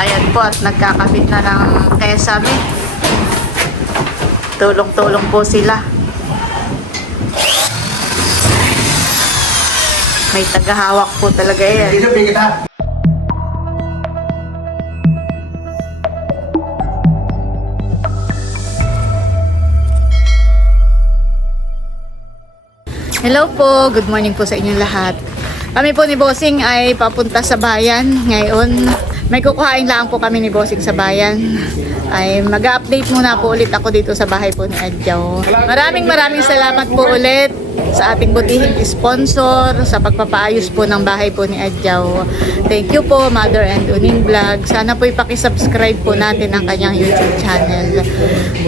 Ayan po at nagkakabit na ng kesame. Tulong-tulong po sila. May tagahawak po talaga yan. Hello po, good morning po sa inyong lahat. Kami po ni Bossing ay papunta sa bayan ngayon. May kukuhain lang po kami ni Bossing sa bayan. Ay mag-update muna po ulit ako dito sa bahay po ni Adjaw. Maraming maraming salamat po ulit sa ating butihing sponsor sa pagpapaayos po ng bahay po ni Adjaw. Thank you po Mother and Uning Vlog. Sana po ipaki-subscribe po natin ang kanyang YouTube channel.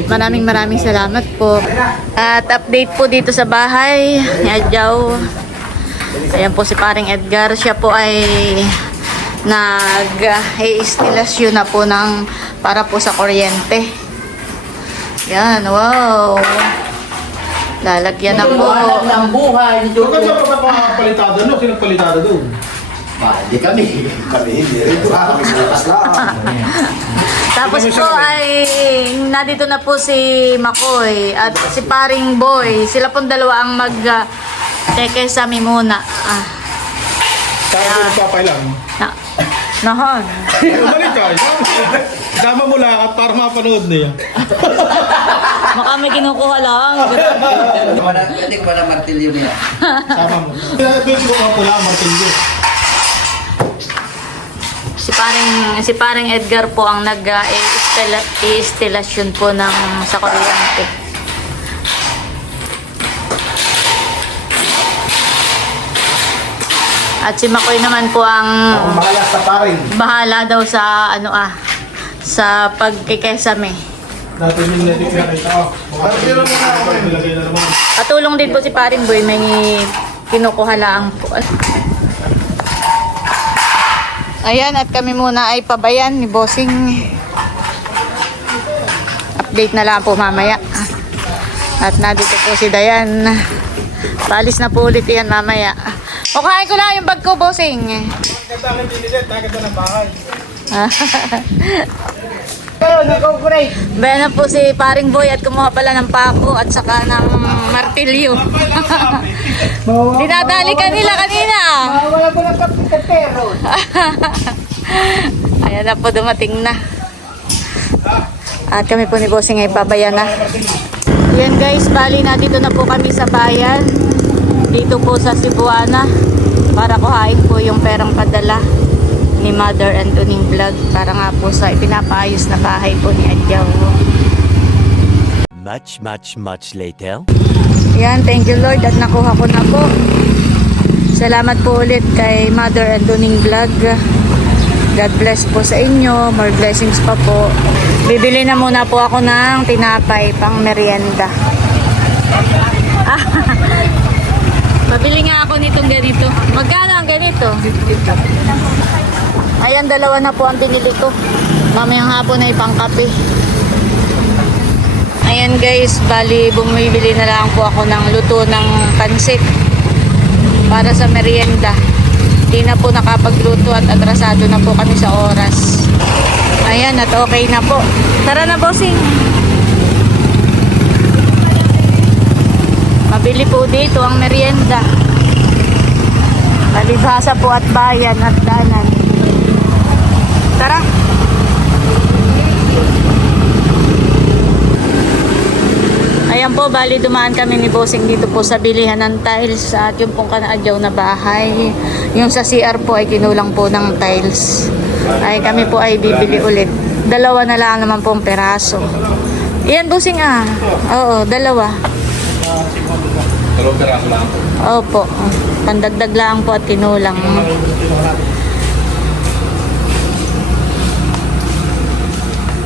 Maraming maraming salamat po. At update po dito sa bahay ni Adjaw. Ayan po si paring Edgar. Siya po ay nag-i-instalasyon na po ng para po sa kuryente. Yan, wow. Lalagyan na po. ng buhay Bakit sa pagpapalitado no? Sino palitado doon? Ah, Hindi kami. Kami hindi rin. Kami bukas lang. Tapos po ay nandito na po si Makoy at si paring Boy. Sila pong dalawa ang mag uh, teke sa mi muna. Ah, Saan ko nagpapailan? na, nahon. Umalik ka. Dama mo lahat para mapanood niya. Baka may kinukuha lang. Hindi ko ba na martilyo niya? Tama mo. Pwede ko pa pula, martilyo. Si paring si paring Edgar po ang nag uh, i-instalasyon po ng sa kuryente. At si Makoy naman po ang Ang bahala sa bahala daw sa ano ah sa pagkikesame. Dati yung natin pinakita ko. Martilyo mo na ako. Nilagay na naman. Patulong din po si paring boy may kinukuha lang po. Ayan at kami muna ay pabayan ni Bossing. Update na lang po mamaya. At nandito po si Dayan. Palis na po ulit yan mamaya. O kain ko na yung bag ko, Bossing. Ganda ng dinilit. Ganda ng bahay. Bayan na po si paring boy at kumuha pala ng pako at saka ng martilyo. Dinadali ka nila kanina. Wala ko ng kapitero. Ayan na po, dumating na. At kami po ni Bossing ay pabayan na. Yan guys, bali na dito na po kami sa bayan. Dito po sa Cebuana. Para kuhain po yung perang padala ni Mother and Uning Vlog. Para nga po sa ipinapaayos na bahay po ni Adjaw. Much, much, much later. Yan, thank you Lord at nakuha ko na po. Salamat po ulit kay Mother and Duning Vlog. God bless po sa inyo. More blessings pa po. Bibili na muna po ako ng tinapay pang merienda. Mabili nga ako nitong ganito. Magkano ang ganito? Ayan, dalawa na po ang binili ko. Mamayang hapon ay pangkape. Ayan guys, bali bumibili na lang po ako ng luto ng pansit para sa merienda. Hindi na po nakapagluto at atrasado na po kami sa oras. Ayan, at okay na po. Tara na, bossing. Mabili po dito ang merienda. Palibhasa po at bayan at danan. Tara. Ayan po, bali dumaan kami ni Bossing dito po sa bilihan ng tiles at yung pong kanaadyaw na bahay. Yung sa CR po ay kinulang po ng tiles. Ay kami po ay bibili ulit. Dalawa na lang naman pong peraso. Iyan Bossing ah. Oo, dalawa. Dalawang peraso lang. Opo. Pandagdag lang po at kinulang.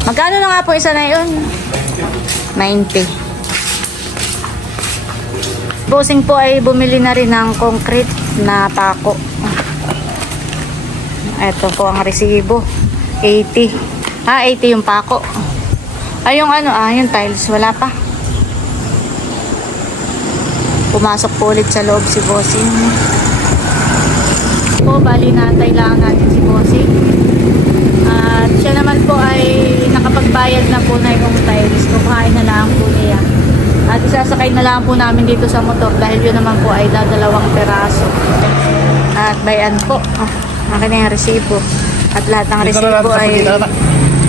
Magkano na nga po isa na yun? 90. Bossing po ay bumili na rin ng concrete na pako. Ito po ang resibo. 80. Ah, 80 yung pako. Ay, yung ano, ah, yung tiles, wala pa. Pumasok po ulit sa loob si bossing. Po, bali natay lang natin si bossing. At siya naman po ay nakapagbayad na po na yung tires. Kumain na lang po niya. At isasakay na lang po namin dito sa motor dahil yun naman po ay dadalawang peraso. At bayan po. Oh, akin na yung resibo. At lahat ng resibo ay...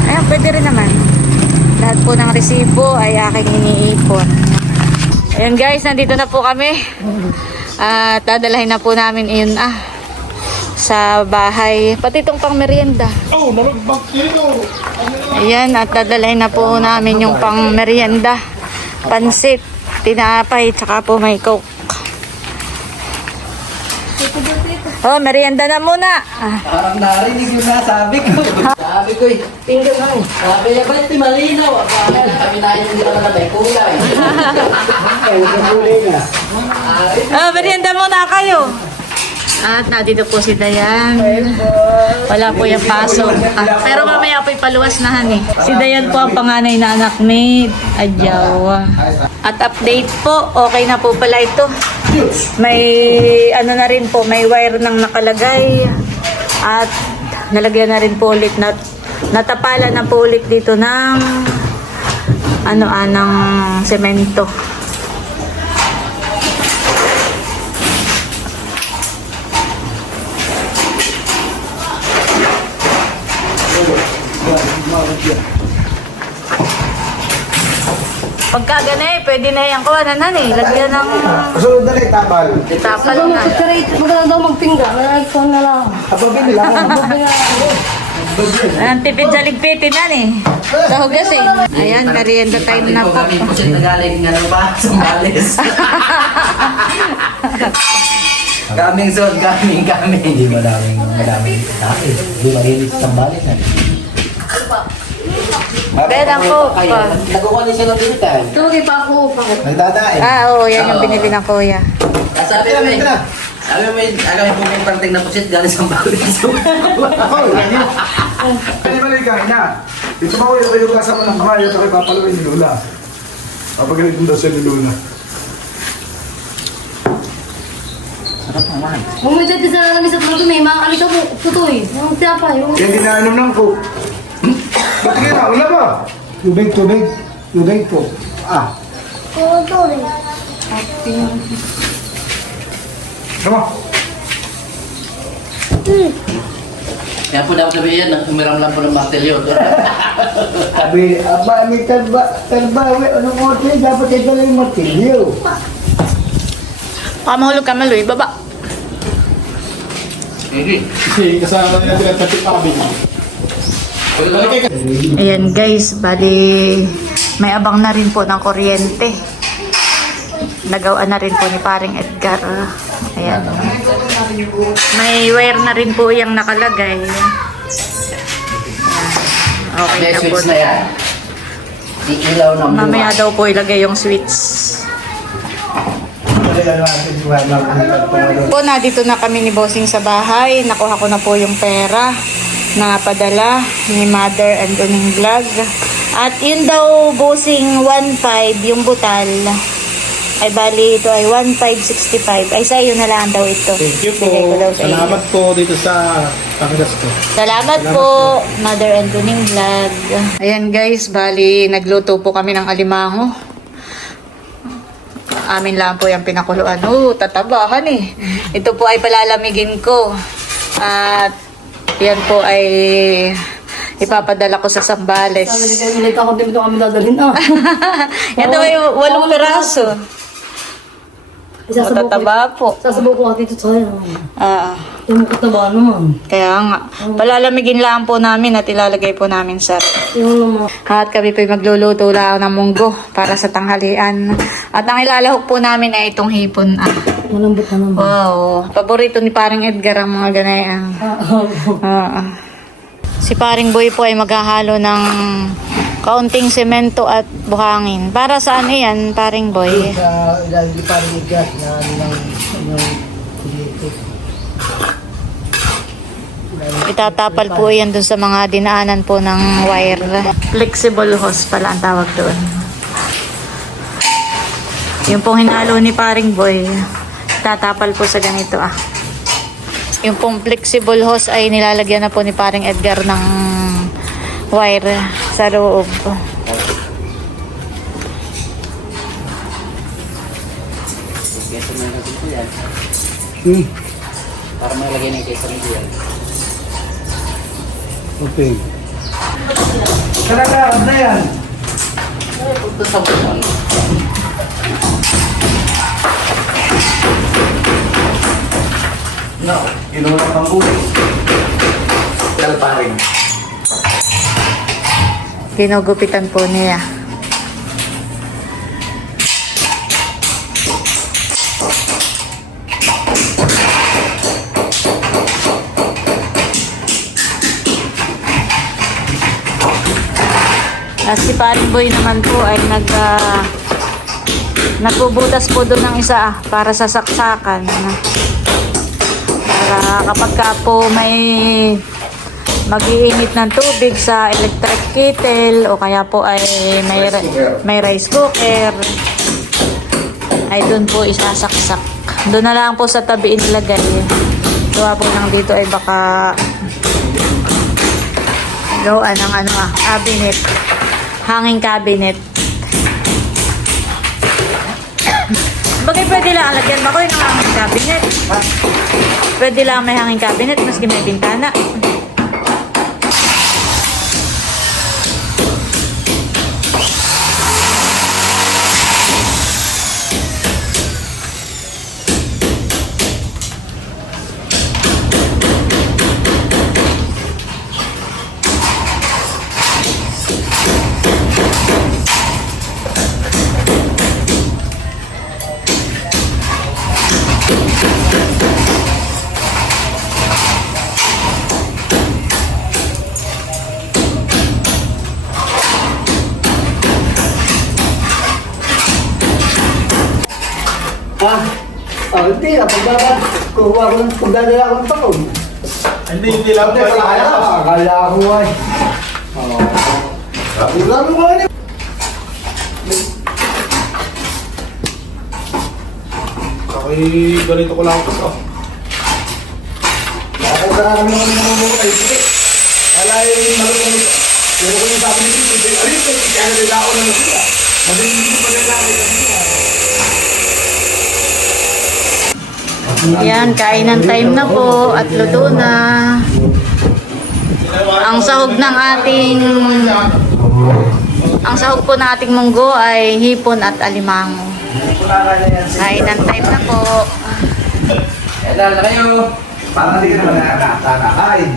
Ayun, pwede rin naman. Lahat po ng resibo ay aking iniipon. Ayan guys, nandito na po kami. At dadalahin na po namin yun ah sa bahay. Pati itong pang merienda. Oh, nalagbag dito. Ayan, at dadalhin na po namin yung pang merienda. Pansit, tinapay, tsaka po may coke. Oh, merienda na muna. Ah, Parang narinig yung nasabi ko. Sabi ko eh, tingnan mo. Sabi niya, ba't malinaw? Akala kami na yung nila na may kulay. oh, merienda muna kayo. At nandito po si Dayan. Wala po yung pasok. Ah, pero mamaya po ipaluwas na han eh. Si Dayan po ang panganay na anak ni Adjaw. At update po, okay na po pala ito. May ano na rin po, may wire nang nakalagay. At nalagyan na rin po ulit na natapalan na po ulit dito ng ano anang semento. Pagka ganay, pwede na yung kuwanan han eh. Lagyan ng Sunod na lang, tabal. tapal na. Magkano daw magpingga? Nag-iPhone na lang. Abagin nila. Ang tipid sa ligpitin yan eh. Sa hugas eh. Ayan, merienda time na po. kami po siya nagaling nga ba? Sumales. Kaming son, kaming, kaming. Hindi madaming, madaming dami. Hindi mahilig sa balik na. Ben, ako pa. Nakukuha niya siya ng bintay. Tugay pa ako pa. Nagdadain. Ah, oo, yan yung binili ng kuya. Sabi mo eh, sabi mo alam mo kung may parting na pusit galing sa balik. Ako, lagi. Kaya ba kain na? Dito ba kayo kayo kasama ng kamay at ako'y papalawin ni Lola. Papagalit mo daw siya ni Lola. Bumidad din sa namin sa plato may mga kami ka po. Putoy. Yung tiyapa. Yung... Yan ginaanom ng ko. Hmm? Ba't kaya Wala ba? Tubig, tubig. Tubig po. Ah. Sama. Kaya po dapat sabihin, nang umiram lang po ng martilyo. Sabi, aba, may talba, talba, we, anong oras yun? Dapat ito lang yung martilyo. Baka mahulog ka maloy, baba. Kasi kasama nila sila sa tipabing. Ayan guys, bali may abang na rin po ng kuryente. Nagawaan na rin po ni paring Edgar. Ayan. May wire na rin po yung nakalagay. Okay May na po. na yan. Iilaw ng Mamaya daw po ilagay yung switch. Po na dito na kami ni Bossing sa bahay. Nakuha ko na po yung pera na padala ni Mother and Uning Vlog. At yun daw Bossing 1.5 yung butal. Ay bali ito ay 1.565. Ay sa iyo na lang daw ito. Thank you po. Ko. Salamat po dito sa pakilas ko. Salamat po, Mother and Tuning Vlog. Ayan guys, bali nagluto po kami ng alimango. Amin lang po yung pinakuluan. Oh, tatabahan eh. Ito po ay palalamigin ko. At yan po ay ipapadala ko sa Sambales. Sabi ko, ulit ako din ito kami dadalhin. Ah. Yan daw ay walong peraso. Ko. Matataba po. Sasabaw ko dito sa kanya. Ah, Yung kataba naman. kaya nga. Palalamigin lang po namin at ilalagay po namin sa Yung naman. At kami po magluluto lang ng munggo para sa tanghalian. At ang ilalahok po namin ay itong hipon. Ah. Malambot na naman. Wow. Paborito ni paring Edgar ang mga ganayang. Ah, ah. Si paring boy po ay maghahalo ng kaunting semento at buhangin. Para saan iyan, paring boy? Sa ilalim parang igas na nilang, yung, dito. Itatapal po yan dun sa mga dinaanan po ng wire. Flexible hose pala ang tawag doon. Yung pong hinalo ni paring boy, tatapal po sa ganito ah. Yung pong flexible hose ay nilalagyan na po ni paring Edgar ng wire sa loob. Hmm. Para malagay na yung kesa nito yan. Okay. Talaga, ano yan? Ano yung pagdasabon? No, inuman ang pangkulay. Kalparin. Ginugupitan po niya. At si Paring Boy naman po ay nag ah, nagbubutas po doon ng isa ah, para sa saksakan. Para kapag ka po may mag-iinit ng tubig sa electric kettle o kaya po ay may, may rice cooker ay doon po isasaksak. Doon na lang po sa tabi inilagay. Gawa po lang dito ay baka gawa ng ano ah, cabinet. Hanging cabinet. Bagay pwede lang alagyan mo ko yung hanging cabinet. Pwede lang may hanging cabinet maski may bintana. Ah, oh, hindi na. Pagbaba, kuha ko ng pagdadala ko ng taon. Hindi, hindi lang Hindi, wala kaya. Akala ko ay. Sabi lang mo ano. Ako'y ganito ko lang ito. Ako ka namin naman yung mga ay sige. Wala yung malulunod. Pero kung yung sabi ni Tito, alin ko, kaya nila ako na nasila. Madaling hindi pa nila ako nasila. Yan, kainan time na po at luto na. Ang sahog ng ating ang sahog po ng ating munggo ay hipon at alimango. Kainan time na po. Eh, dahil na kayo. Parang hindi ka naman nakakain.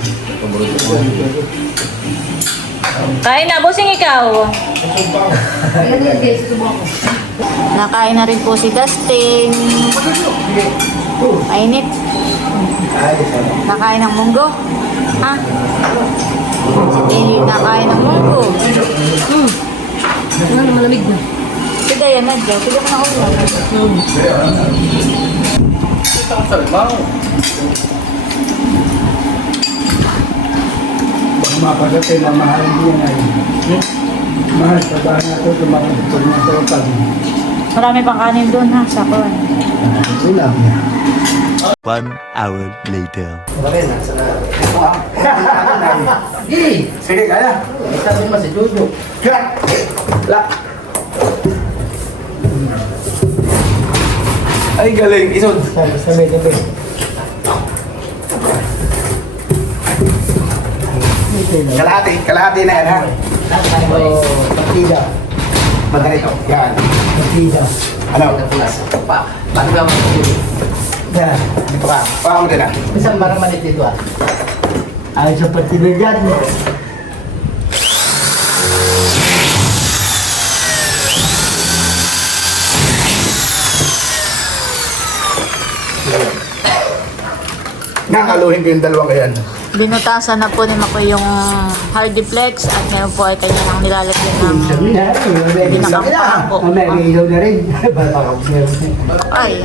Kain na, busing ikaw. Nakain na rin po si Dustin. Mainit. Nakain ng munggo. Ha? Si Deli nakain ng munggo. Hmm. Ano na malamig na. Yan na dyan. Sige ko na ulam. Ito ang salmaw. Pag mapagkatay na mahal din ay. Mahal sa bahay na ito, tumakot ko na sa kapag. Marami pang kanin doon ha, sa kon. Ulam. One hour later. Eh, Sige, kaya. sabi mo si Jojo. Kaya. La. Ay, galing. Isod. Sabi sa may gabi. Kalahati. Kalahati na yan, ha? O, partida. Maganito. Yan. Partida. Ano? Pa, paano ka mo? Yan. Ito pa. Paka mo din, ha? Isang maramanit dito ah. Ay sa partida dyan. Nakaluhin ko yung dalawang yan. Binutasan na po ni Mako yung hardiplex at ngayon po ay kanya nang nilalagyan ng pinakampang po. may ilaw na rin. Ay,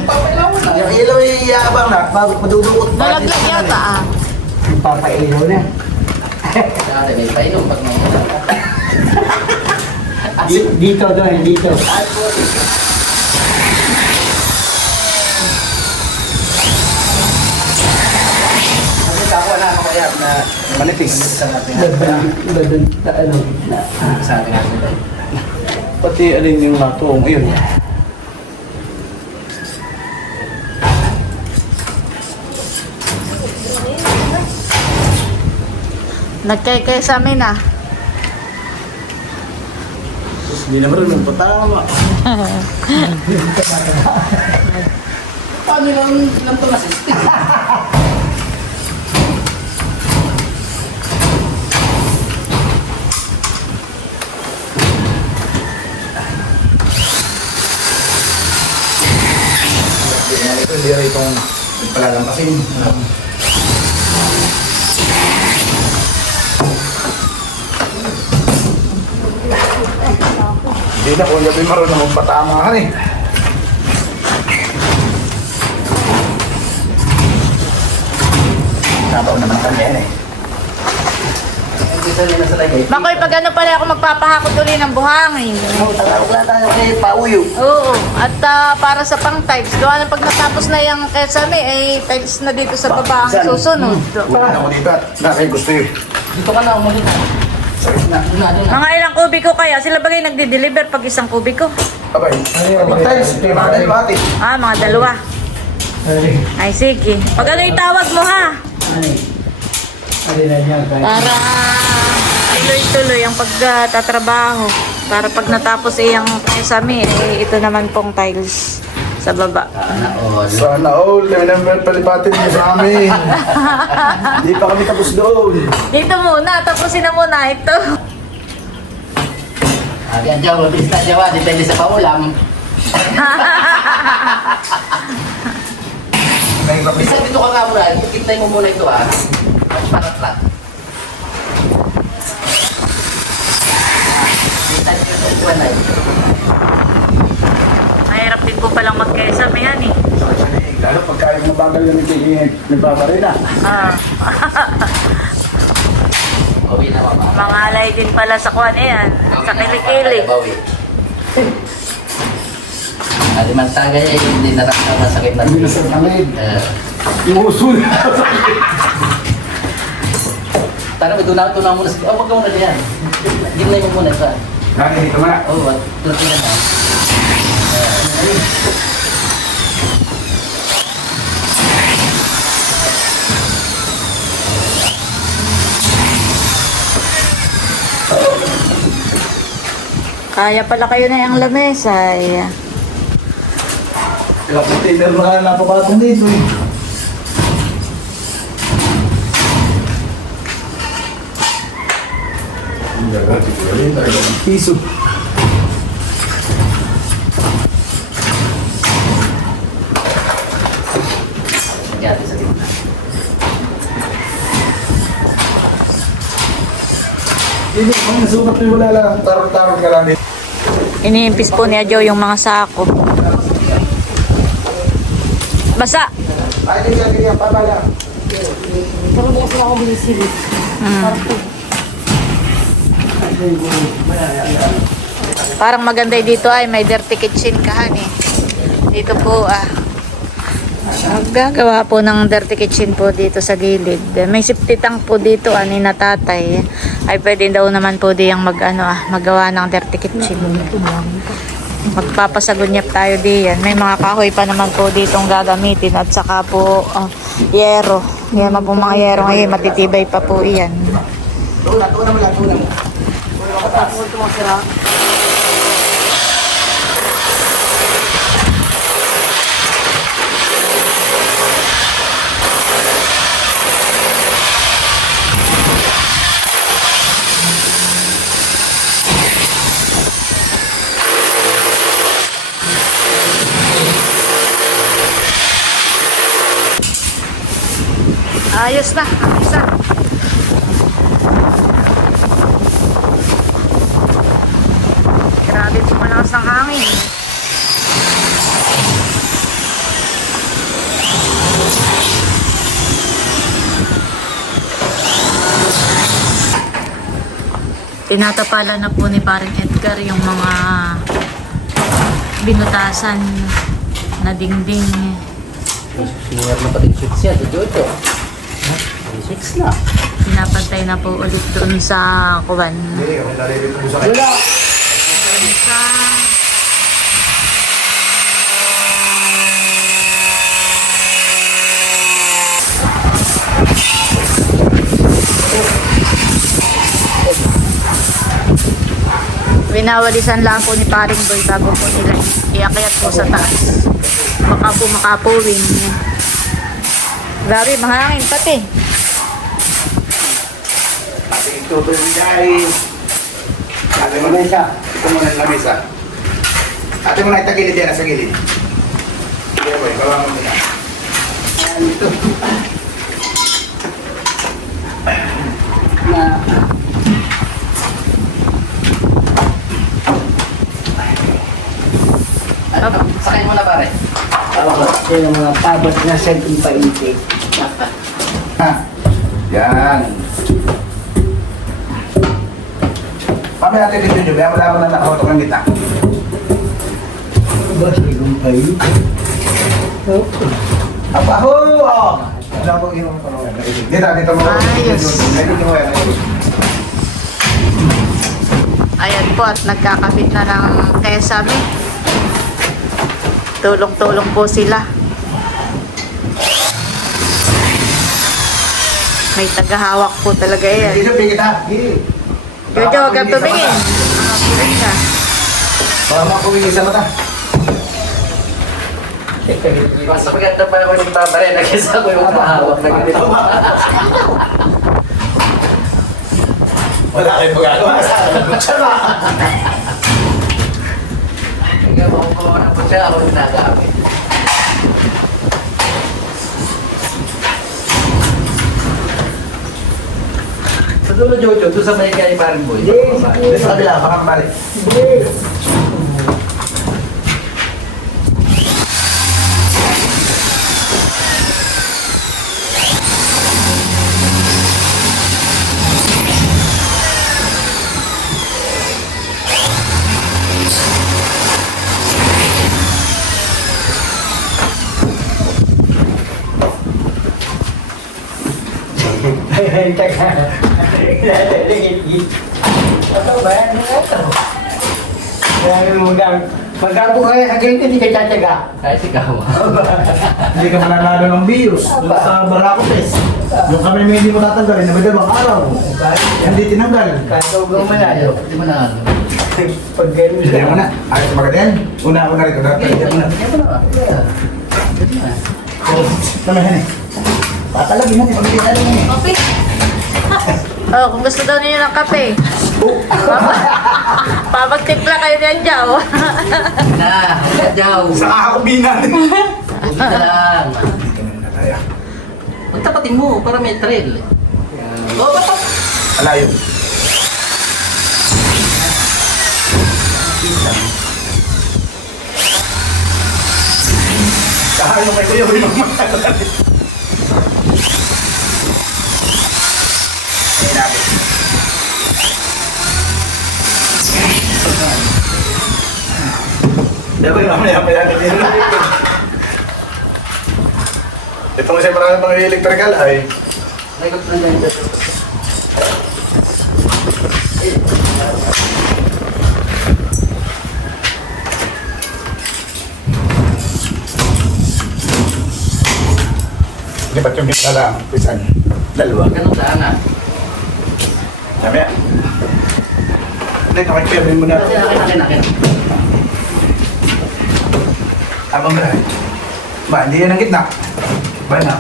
Yung ilaw yung iyabang na. Bago padudukot pa. nalaglag yata ah. Papailaw na. Dati may painom pag may Di- Dito doon, dito. payat na manipis. Badun na ano na. Sa atin natin. Pati alin yung natuong yun. Nagkaykay sa amin ah. Hindi na marunong patama. Paano lang lang pang assistant? Rin itong palalampasin. Hindi na, kung yabi marunong magpatama ka eh. Sabaw naman kami yan eh. Sa sa lagay. Makoy, pag ano pala ako magpapahakot ulit ng buhangin. Oo, tatawag lang tayo kay Pauyo. Oo, at ah, para sa pang tiles, gawa na pag natapos na yung kesame, ay tiles na dito sa baba ang Saan? susunod. Buti na ako dito at nakay gusto yun. Dito ka na, na. Na, doon na. Mga ilang kubiko kaya? Sila bagay nagde-deliver pag isang kubiko? Abay, mag-tiles, mga dalibati. Ah, mga dalawa. Ay, sige. Pag ano itawag mo ha? Na Para tuloy-tuloy ang pagtatrabaho. Para pag natapos iyang kesame, eh, ito naman pong tiles sa baba. Sana all. Sana all, palipatin niyo sa amin. Hindi pa kami tapos doon. Dito muna, tapusin na muna ito. Ate ang Jawa, pista Jawa, depende sa paulam. Bisa dito ka nga muna, ikitnay mo muna ito ah. Parat-rat. Kita niyo ito, ito na Mahirap din po palang magkesame yan eh. Lalo pagka yung mabagal na nagtitingin, nagbabarila. Ah, Bawi na mama. mangalay din pala sa kuwan eh yan. Sa kilikili. Bawi. Alimantagay ay hindi naramdaman sakit na Hindi na sa kamid. Eh, Yung uso na. Tara, tunaw tunaw muna. Oh, wag ka muna diyan. Ginay mo muna ito. Ah. Nakikita ka muna. Oh, ka na. Kaya pala kayo na yung lamesa eh. Kaya container na napapatong dito eh. Piso. Hindi, kung nasukat mo wala lang. Tarot-tarot ka lang dito. Iniimpis po ni Ajo yung mga sako. Basa! Ay, hindi ka ganyan, pabala. Parang maganda dito ay may dirty kitchen ka eh. Dito po ah. Gagawa po ng dirty kitchen po dito sa gilid. May safety tank po dito ani na tatay. Ay pwede daw naman po diyang mag ano ah, magawa ng dirty kitchen. Magpapasagunyap tayo diyan. May mga kahoy pa naman po ditong gagamitin at saka po ah, yero. Yan po mga yero ngayon matitibay pa po iyan. Tuna, tuna tuna ayos na. Grabe po malakas ng hangin. Tinatapala na po ni paring Edgar yung mga binutasan na dingding. Singar na pati switch yan. Ito. May switch na. Pinapantay na po ulit doon sa kuwan. Hindi, kami naririto mo sa kanya. Winawalisan lang po ni paring boy bago po nila iakyat po sa taas. Baka po makapuwing. Grabe, mahangin pati. Pati ito to ay... Ate mo na isa. Ito muna yung lamesa. Ate mo na itagilid yan, sa gilid. Sige boy, bawa mo muna. Ano? Sakay mo na pare. Yan ang mga tabas na sa painti. Ha? Yan. Pami natin dito nyo, kaya malaman na nakawatok ng kita. Ba, sigong payo. Abaho! Oh! Wala po yung Dito, dito mo. Ayos. Dito mo yan. Ayan po at nagkakabit na ng kesame. Tulong-tulong po sila. May tagahawak po talaga yan. Dito, pigit ha. Jojo, huwag kang tumingin. Ano, pilit ka. Para makuwing sa mata. Mas maganda pa ako yung babare. Nagkisa ko yung mahawak na ganito. Wala kayong magagawa sa kutsara. Kaya makukuha na po siya ako yung Sa dulo Jojo, doon sa may kaya parang boy. Dito sa kabila, baka mabalik. Teka. Ano ba? Ano nga ito? Grabe mo gang. Magkabo kayo sa ganito, hindi ka tataga. Kahit ikaw. Hindi ka mananalo ng bios doon sa Baracotes. Yung kami may hindi mo tatanggalin, na dalawang araw. Hindi tinanggal. Kaso mo manalo. Hindi mo na ano. Pag ganun Hindi mo na. Ayos sa magatin. Una-una rito. Dapat hindi mo na. Hindi mo na. Hindi mo na. Tamahin eh. Patalagin natin. Pag hindi tayo mo eh. Kape. Oh, kung gusto daw niyo ng kape. Papa- Papagtimpla kayo niyan dyan. Na, kadyaw. Sa kakakubin natin. Buti na lang. Pagtapatin mo para may trail. Oh, ba't Alayo. Kaya mo kay Kuya, may mamakalan. Dapat. Itong isa marami pang electrical ay Record na dyan. lipat yung kita lang. Pisan. Dalawa. Ganun lang ah. Sabi yan. Hindi, nakikirmin mo na. Akin, akin, akin, akin. Abang ba? Hindi yan ang gitna. Ba na.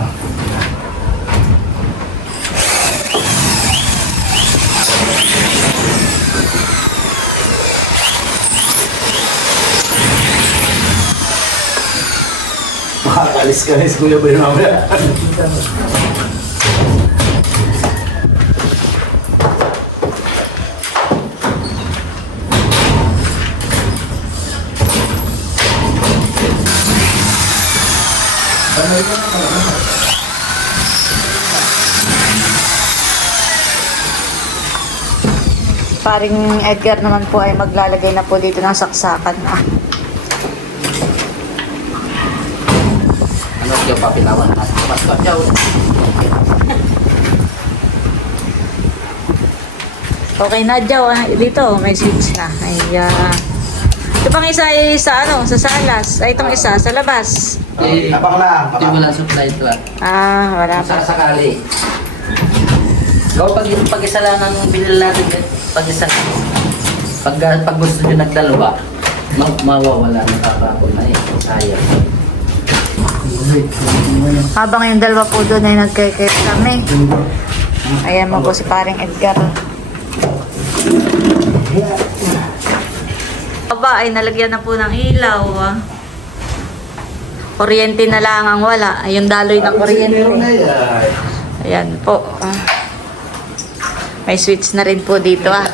Makakalis ka na, Kuya Boy mamaya. Paring Edgar naman po ay maglalagay na po dito ng saksakan. Ah, Ano yung papinawan natin? Mas kadyaw. okay na Jow. Ah, dito, may switch na. Ay, ah. Ito pang isa ay sa ano, sa salas. Ay, itong isa sa labas. Eh, Abang lang. Hindi mo lang supply ito ah. Ah, wala pa. sakali. Gawa pag, pag isa lang ang binili natin, pag isa lang. Pag, pag gusto nyo nagdalawa, ma mawawala na kakapon na eh. Sayang. Habang yung dalawa po doon ay nagkikit kami. Ayan mo po si paring Edgar. Aba ay nalagyan na po ng ilaw. ah. Kuryente na lang ang wala. Ay, yung daloy ng kuryente. Ayan po. ah. May switch na rin po dito ah.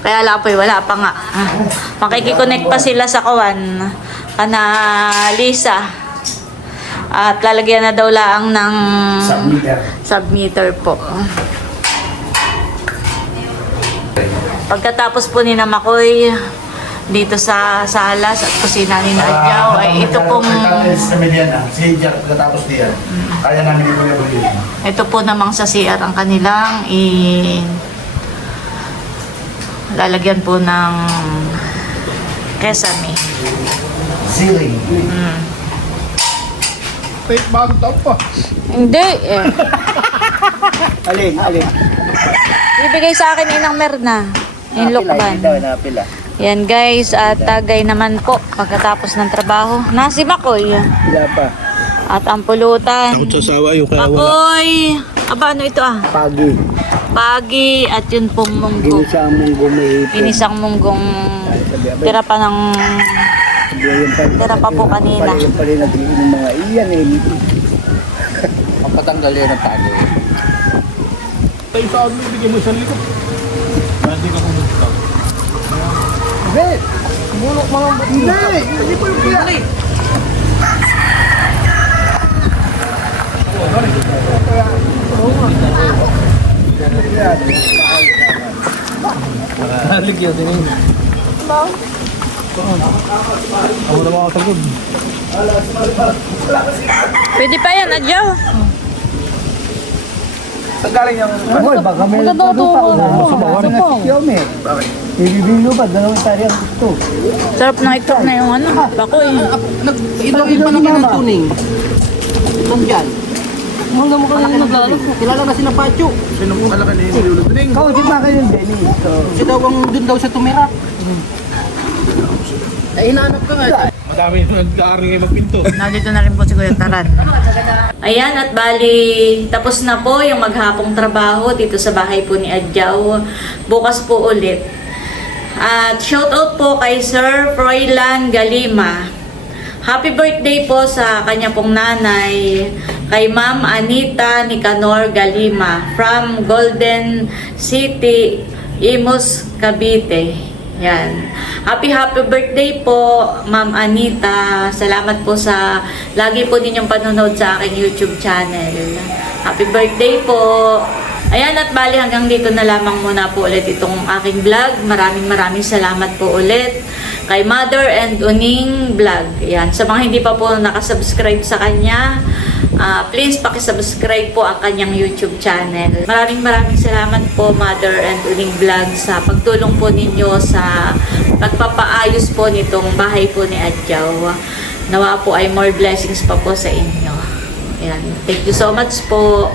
Kaya lang po eh, wala pa nga. Ah, Makikiconnect pa sila sa kawan. Kana Lisa. At lalagyan na daw laang ng Submeter. submeter po. Pagkatapos po ni na Makoy dito sa sala sa kusina ni Nadjaw ay ito pong ah. Si Jack katapos diyan. Kaya namin ito po namang sa CR ang kanilang i lalagyan po ng kesame. Ceiling. Take bago taon pa. Hindi eh. Alin, alin. Ibigay sa akin inang Merna. Yung lukban. napila. Yan guys, at tagay naman po pagkatapos ng trabaho. Nasi Makoy. Pila pa. At ang pulutan. Takot sa sawa yung kaya wala. Makoy! Aba, ano ito ah? Pagi. Pagi at yun pong munggo. Ginisang mong gumihip. Inisang munggong tira pa ng... Tira pa po kanina. Yung pala nag-iin ng mga iyan eh. Mapatanggal yan ang tago. Tayo sa ano, bigyan mo isang likod. Hindi ka pumunta. Hindi! Mulok mga Hindi! Hindi po yung kaya. Naligyan din yun. Ako na mga tagod. Pwede pa yan, Adjo. Saan galing yung... Boy, baka may nagturo pa ako na. Masama na si Kiyomi. Ibibilo ba? Dalawang tari ang gusto. Sarap na ito na yung ano. Bakoy. Ito yung panakyan ng tuning. Nandyan. Mga mo ka lang naglalaro. Kilala na sila Pacho. Sino po kalaki ni Lulu Tuning? Ikaw, si Maka yung Dennis. So, Siya daw ang dun daw siya tumira. Eh, hinahanap ka nga. Madami yung nag-aaral ngayon magpinto. Nandito na rin po si Kuya Taran. Ayan, at bali, tapos na po yung maghapong trabaho dito sa bahay po ni Adjaw. Bukas po ulit. At shoutout po kay Sir Froilan Galima. Happy birthday po sa kanya pong nanay, kay Ma'am Anita Nicanor Galima from Golden City, Imus, Cavite. Yan. Happy happy birthday po, Ma'am Anita. Salamat po sa lagi po ninyong panonood sa aking YouTube channel. Happy birthday po. Ayan at bali hanggang dito na lamang muna po ulit itong aking vlog. Maraming maraming salamat po ulit kay Mother and Uning Vlog. Ayan. Sa mga hindi pa po nakasubscribe sa kanya, ah, please pakisubscribe po ang kanyang YouTube channel. Maraming maraming salamat po Mother and Uning Vlog sa pagtulong po ninyo sa pagpapaayos po nitong bahay po ni Adjaw. Nawa po ay more blessings pa po sa inyo. Ayan. Thank you so much po.